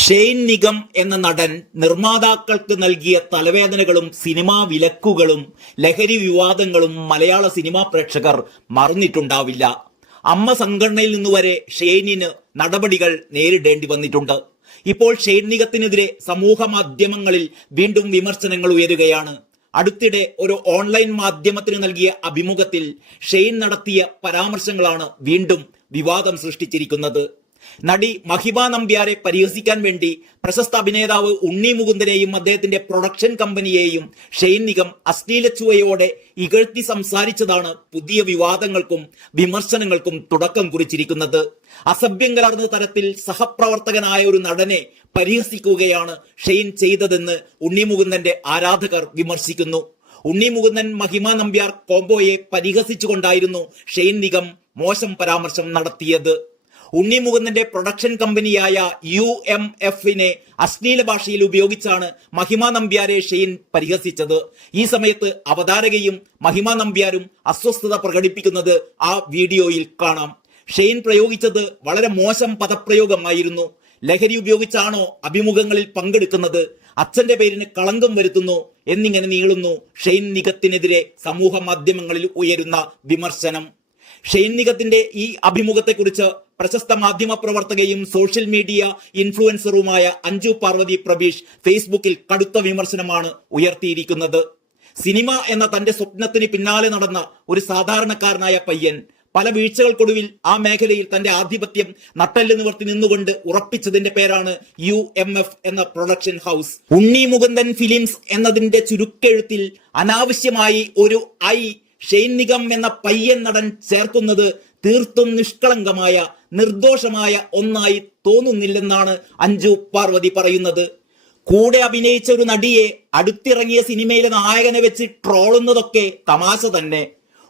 Shane Nigam എന്ന നടൻ നിർമ്മാതാക്കൾക്ക് നൽകിയ തലവേദനകളും സിനിമാ വിലക്കുകളും ലഹരി വിവാദങ്ങളും മലയാള സിനിമാ പ്രേക്ഷകർ മറന്നിട്ടുണ്ടാവില്ല. അമ്മ സംഘടനയിൽ നിന്നുവരെ ഷെയ്നിന് നടപടികൾ നേരിടേണ്ടി വന്നിട്ടുണ്ട്. ഇപ്പോൾ ഷെയ്ൻ നിഗത്തിനെതിരെ സമൂഹ മാധ്യമങ്ങളിൽ വീണ്ടും വിമർശനങ്ങൾ ഉയരുകയാണ്. അടുത്തിടെ ഒരു ഓൺലൈൻ മാധ്യമത്തിന് നൽകിയ അഭിമുഖത്തിൽ ഷെയ്ൻ നടത്തിയ പരാമർശങ്ങളാണ് വീണ്ടും വിവാദം സൃഷ്ടിച്ചിരിക്കുന്നത്. നടി മഹിമ നമ്പ്യാരെ പരിഹസിക്കാൻ വേണ്ടി പ്രശസ്ത അഭിനേതാവ് ഉണ്ണി മുകുന്ദനെയും അദ്ദേഹത്തിന്റെ പ്രൊഡക്ഷൻ കമ്പനിയെയും ഷെയ്ൻ നിഗം അശ്ലീലച്ചുവയോടെ ഇകഴ്ത്തി സംസാരിച്ചതാണ് പുതിയ വിവാദങ്ങൾക്കും വിമർശനങ്ങൾക്കും തുടക്കം കുറിച്ചിരിക്കുന്നത്. അസഭ്യം കലർന്ന തരത്തിൽ സഹപ്രവർത്തകനായ ഒരു നടനെ പരിഹസിക്കുകയാണ് ഷെയ്ൻ ചെയ്തതെന്ന് ഉണ്ണി മുകുന്ദന്റെ ആരാധകർ വിമർശിക്കുന്നു. ഉണ്ണി മുകുന്ദൻ മഹിമ നമ്പ്യാർ കോംബോയെ പരിഹസിച്ചുകൊണ്ടായിരുന്നു ഷെയ്ൻ നിഗം മോശം പരാമർശം നടത്തിയത്. ഉണ്ണി മുകുന്ദന്റെ പ്രൊഡക്ഷൻ കമ്പനിയായ UMFനെ അശ്ലീല ഭാഷയിൽ ഉപയോഗിച്ചാണ് മഹിമ നമ്പ്യാരെ ഷെയ്ൻ പരിഹസിച്ചത്. ഈ സമയത്ത് അവതാരകയും മഹിമ നമ്പ്യാരും അസ്വസ്ഥത പ്രകടിപ്പിക്കുന്നത് ആ വീഡിയോയിൽ കാണാം. ഷെയ്ൻ പ്രയോഗിച്ചത് വളരെ മോശം പദപ്രയോഗമായിരുന്നു. ലഹരി ഉപയോഗിച്ചാണോ അഭിമുഖങ്ങളിൽ പങ്കെടുക്കുന്നത്, അച്ഛന്റെ പേരിന് കളങ്കം വരുത്തുന്നു എന്നിങ്ങനെ നീളുന്നു ഷെയ്ൻ നിഗത്തിനെതിരെ സമൂഹ മാധ്യമങ്ങളിൽ ഉയരുന്ന വിമർശനം. ഷെയ്ൻ നിഗത്തിന്റെ ഈ അഭിമുഖത്തെക്കുറിച്ച് പ്രശസ്ത മാധ്യമ പ്രവർത്തകയും സോഷ്യൽ മീഡിയ ഇൻഫ്ലുവൻസറുമായ അഞ്ജു പാർവതി പ്രബീഷ് ഫേസ്ബുക്കിൽ കടുത്ത വിമർശനമാണ് ഉയർത്തിയിരിക്കുന്നത്. സിനിമ എന്ന തന്റെ സ്വപ്നത്തിന് പിന്നാലെ നടന്ന ഒരു സാധാരണക്കാരനായ പയ്യൻ പല വീഴ്ചകൾക്കൊടുവിൽ ആ മേഖലയിൽ തന്റെ ആധിപത്യം നട്ടെല്ല് നിവർത്തി നിന്നുകൊണ്ട് ഉറപ്പിച്ചതിന്റെ പേരാണ് UMF എന്ന production house. Unni Mukundan films എന്നതിന്റെ ചുരുക്കെഴുത്തിൽ അനാവശ്യമായി ഒരു ഷെയ്ൻ നിഗം എന്ന പയ്യൻ നടൻ ചേർക്കുന്നത് തീർത്തും നിഷ്കളങ്കമായ നിർദോഷമായ ഒന്നായി തോന്നുന്നില്ലെന്നാണ് അഞ്ജു പാർവതി പറയുന്നത്. കൂടെ അഭിനയിച്ച ഒരു നടിയെ അടുത്തിറങ്ങിയ സിനിമയിലെ നായകനെ വെച്ച് ട്രോളുന്നതൊക്കെ തമാശ തന്നെ.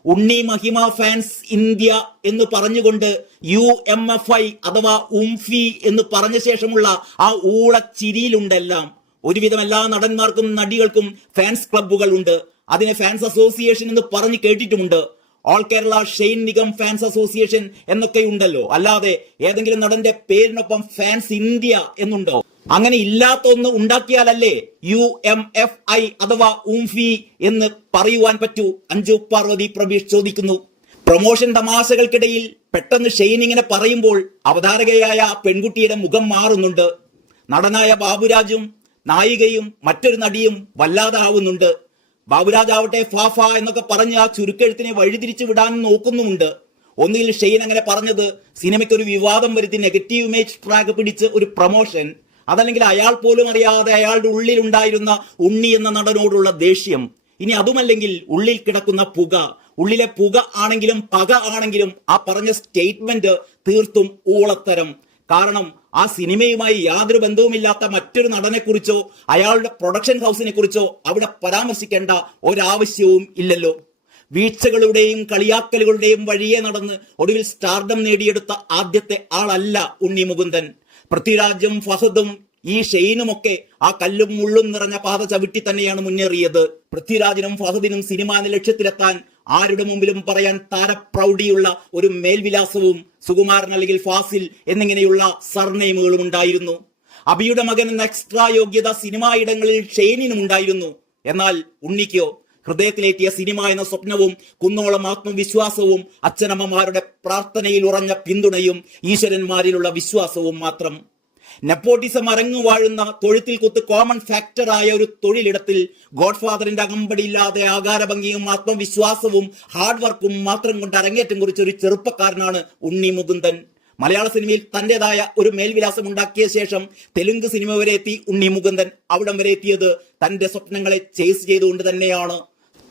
ഉണ്ണി മഹിമ ഫാൻസ് ഇന്ത്യ എന്ന് പറഞ്ഞുകൊണ്ട് UMFI അഥവാ ഉംഫി എന്ന് പറഞ്ഞ ശേഷമുള്ള ആ ഊളച്ചിരിയിലുണ്ടെല്ലാം. ഒരുവിധം എല്ലാ നടന്മാർക്കും നടികൾക്കും ഫാൻസ് ക്ലബ്ബുകൾ ഉണ്ട്. അതിനെ ഫാൻസ് അസോസിയേഷൻ എന്ന് പറഞ്ഞു കേട്ടിട്ടുമുണ്ട്. All Kerala Shane Nigam fans association എന്നൊക്കെ ഉണ്ടല്ലോ. അല്ലാതെ ഏതെങ്കിലും നടന്റെ പേരിനൊപ്പം ഫാൻസ് ഇന്ത്യ എന്നുണ്ടോ? അങ്ങനെ ഇല്ലാത്ത ഒന്ന് ഉണ്ടാക്കിയാലല്ലേ UMFI അഥവാ ഉംഫി എന്ന് പറയുവാൻ പറ്റൂ? അഞ്ജു പാർവതി പ്രബീഷ് ചോദിക്കുന്നു. പ്രൊമോഷൻ തമാശകൾക്കിടയിൽ പെട്ടെന്ന് ഷെയ്ൻ ഇങ്ങനെ പറയുമ്പോൾ അവതാരകയായ ആ പെൺകുട്ടിയുടെ മുഖം മാറുന്നുണ്ട്. നടനായ ബാബുരാജും നായികയും മറ്റൊരു നടിയും വല്ലാതെ ആവുന്നുണ്ട്. ബാബുരാജ് ആവട്ടെ ഫാഫ എന്നൊക്കെ പറഞ്ഞ് ആ ചുരുക്കെഴുത്തിനെ വഴിതിരിച്ചു വിടാൻ നോക്കുന്നുമുണ്ട്. ഒന്നുകിൽ ഷെയ്ൻ അങ്ങനെ പറഞ്ഞത് സിനിമയ്ക്ക് ഒരു വിവാദം വരുത്തി നെഗറ്റീവ് ഇമേജ് ട്രാക്ക് പിടിച്ച് ഒരു പ്രൊമോഷൻ, അതല്ലെങ്കിൽ അയാൾ പോലും അറിയാതെ അയാളുടെ ഉള്ളിൽ ഉണ്ടായിരുന്ന ഉണ്ണി എന്ന നടനോടുള്ള ദേഷ്യം, ഇനി അതുമല്ലെങ്കിൽ ഉള്ളിൽ കിടക്കുന്ന പുക. ഉള്ളിലെ പുക ആണെങ്കിലും പക ആണെങ്കിലും ആ പറഞ്ഞ സ്റ്റേറ്റ്മെന്റ് തീർത്തും ഊളത്തരം. കാരണം ആ സിനിമയുമായി യാതൊരു ബന്ധവുമില്ലാത്ത മറ്റൊരു നടനെ കുറിച്ചോ അയാളുടെ പ്രൊഡക്ഷൻ ഹൗസിനെ കുറിച്ചോ അവിടെ പരാമർശിക്കേണ്ട ഒരാവശ്യവും ഇല്ലല്ലോ. വീഴ്ചകളുടെയും കളിയാക്കലുകളുടെയും വഴിയെ നടന്ന് ഒടുവിൽ സ്റ്റാർഡം നേടിയെടുത്ത ആദ്യത്തെ ആളല്ല ഉണ്ണി മുകുന്ദൻ. പൃഥ്വിരാജും ഫഹദും ഈ ഷെയ്നുമൊക്കെ ആ കല്ലും മുള്ളും നിറഞ്ഞ പാത ചവിട്ടി തന്നെയാണ് മുന്നേറിയത്. പൃഥ്വിരാജിനും ഫഹദിനും സിനിമാ ലക്ഷ്യത്തിലെത്താൻ ആരുടെ മുമ്പിലും പറയാൻ താരപ്രൗഢിയുള്ള ഒരു മേൽവിലാസവും സുകുമാരൻ അല്ലെങ്കിൽ ഫാസിൽ എന്നിങ്ങനെയുള്ള സർനെയിമുകളും ഉണ്ടായിരുന്നു. അബിയുടെ മകൻ എന്ന എക്സ്ട്രാ യോഗ്യത സിനിമാ ഇടങ്ങളിൽ ഷെയ്നിനും ഉണ്ടായിരുന്നു. എന്നാൽ ഉണ്ണിക്കോ ഹൃദയത്തിലേറ്റിയ സിനിമ എന്ന സ്വപ്നവും കുന്നോളം ആത്മവിശ്വാസവും അച്ഛനമ്മമാരുടെ പ്രാർത്ഥനയിൽ ഉറഞ്ഞ പിന്തുണയും ഈശ്വരന്മാരിലുള്ള വിശ്വാസവും മാത്രം. നെപ്പോട്ടിസം അരങ്ങു വാഴുന്ന തൊഴുത്തിൽ കുത്ത് കോമൺ ഫാക്ടറായ ഒരു തൊഴിലിടത്തിൽ ഗോഡ്ഫാദറിന്റെ അകമ്പടിയില്ലാതെ ആകാരഭംഗിയും ആത്മവിശ്വാസവും ഹാർഡ് വർക്കും മാത്രം കൊണ്ട് അരങ്ങേറ്റം കുറിച്ച ഒരു ചെറുപ്പക്കാരനാണ് ഉണ്ണി മുകുന്ദൻ. മലയാള സിനിമയിൽ തന്റേതായ ഒരു മേൽവിലാസം ഉണ്ടാക്കിയ ശേഷം തെലുങ്ക് സിനിമ വരെ എത്തി ഉണ്ണി മുകുന്ദൻ. അവിടം വരെ എത്തിയത് തന്റെ സ്വപ്നങ്ങളെ ചേസ് ചെയ്തുകൊണ്ട് തന്നെയാണ്.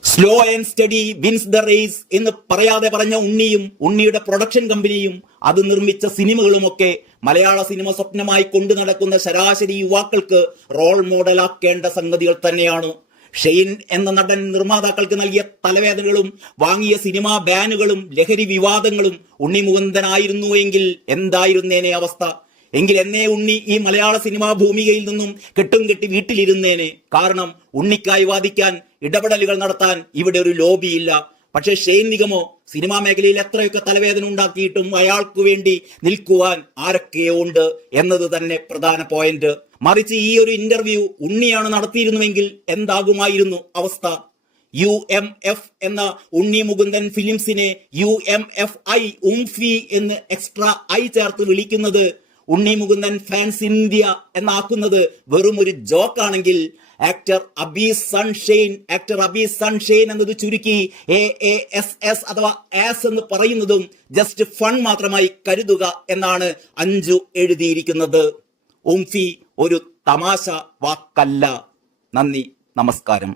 Slow and steady wins the race എന്ന് പറയാതെ പറഞ്ഞ ഉണ്ണിയും ഉണ്ണിയുടെ പ്രൊഡക്ഷൻ കമ്പനിയും അത് നിർമ്മിച്ച സിനിമകളുമൊക്കെ മലയാള സിനിമ സ്വപ്നമായി കൊണ്ടു നടക്കുന്ന ശരാശരി യുവാക്കൾക്ക് റോൾ മോഡലാക്കേണ്ട സംഗതികൾ തന്നെയാണ്. ഷെയ്ൻ എന്ന നടൻ നിർമ്മാതാക്കൾക്ക് നൽകിയ തലവേദനകളും വാങ്ങിയ സിനിമാ ബാനുകളും ലഹരി വിവാദങ്ങളും ഉണ്ണി മുകുന്ദനായിരുന്നു എങ്കിൽ എന്തായിരുന്നേനെ അവസ്ഥ? എങ്കിൽ എന്നേ ഉണ്ണി ഈ മലയാള സിനിമാ ഭൂമികയിൽ നിന്നും കെട്ടും കെട്ടി വീട്ടിലിരുന്നേനെ. കാരണം ഉണ്ണിക്കായി വാദിക്കാൻ, ഇടപെടലുകൾ നടത്താൻ ഇവിടെ ഒരു ലോബിയില്ല. പക്ഷെ ഷെയ്ൻ നിഗമോ സിനിമാ മേഖലയിൽ എത്രയൊക്കെ തലവേദന ഉണ്ടാക്കിയിട്ടും അയാൾക്ക് വേണ്ടി നിൽക്കുവാൻ ആരൊക്കെയോ ഉണ്ട് എന്നത് തന്നെ പ്രധാന പോയിന്റ്. മറിച്ച് ഈ ഒരു ഇന്റർവ്യൂ ഉണ്ണിയാണ് നടത്തിയിരുന്നുവെങ്കിൽ എന്താകുമായിരുന്നു അവസ്ഥ? UMF എന്ന ഉണ്ണി മുകുന്ദൻ ഫിലിംസിനെ UMFI ഉംഫി എന്ന് എക്സ്ട്രാ ഐ ചേർത്ത് വിളിക്കുന്നത്, ഉണ്ണി മുകുന്ദൻ ഫാൻസ് ഇന്ത്യ എന്നാക്കുന്നത് വെറും ഒരു ജോക്കാണെങ്കിൽ ആക്ടർ അബി സൺഷെയ്ൻ എന്നത് ചുരുക്കി AASS അഥവാ ആസ് എന്ന് പറയുന്നതും ജസ്റ്റ് ഫൺ മാത്രമായി കരുതുക എന്നാണ് അഞ്ജു എഴുതിയിരിക്കുന്നത്. ഉംഫി ഒരു തമാശ വാക്കല്ല. നന്ദി, നമസ്കാരം.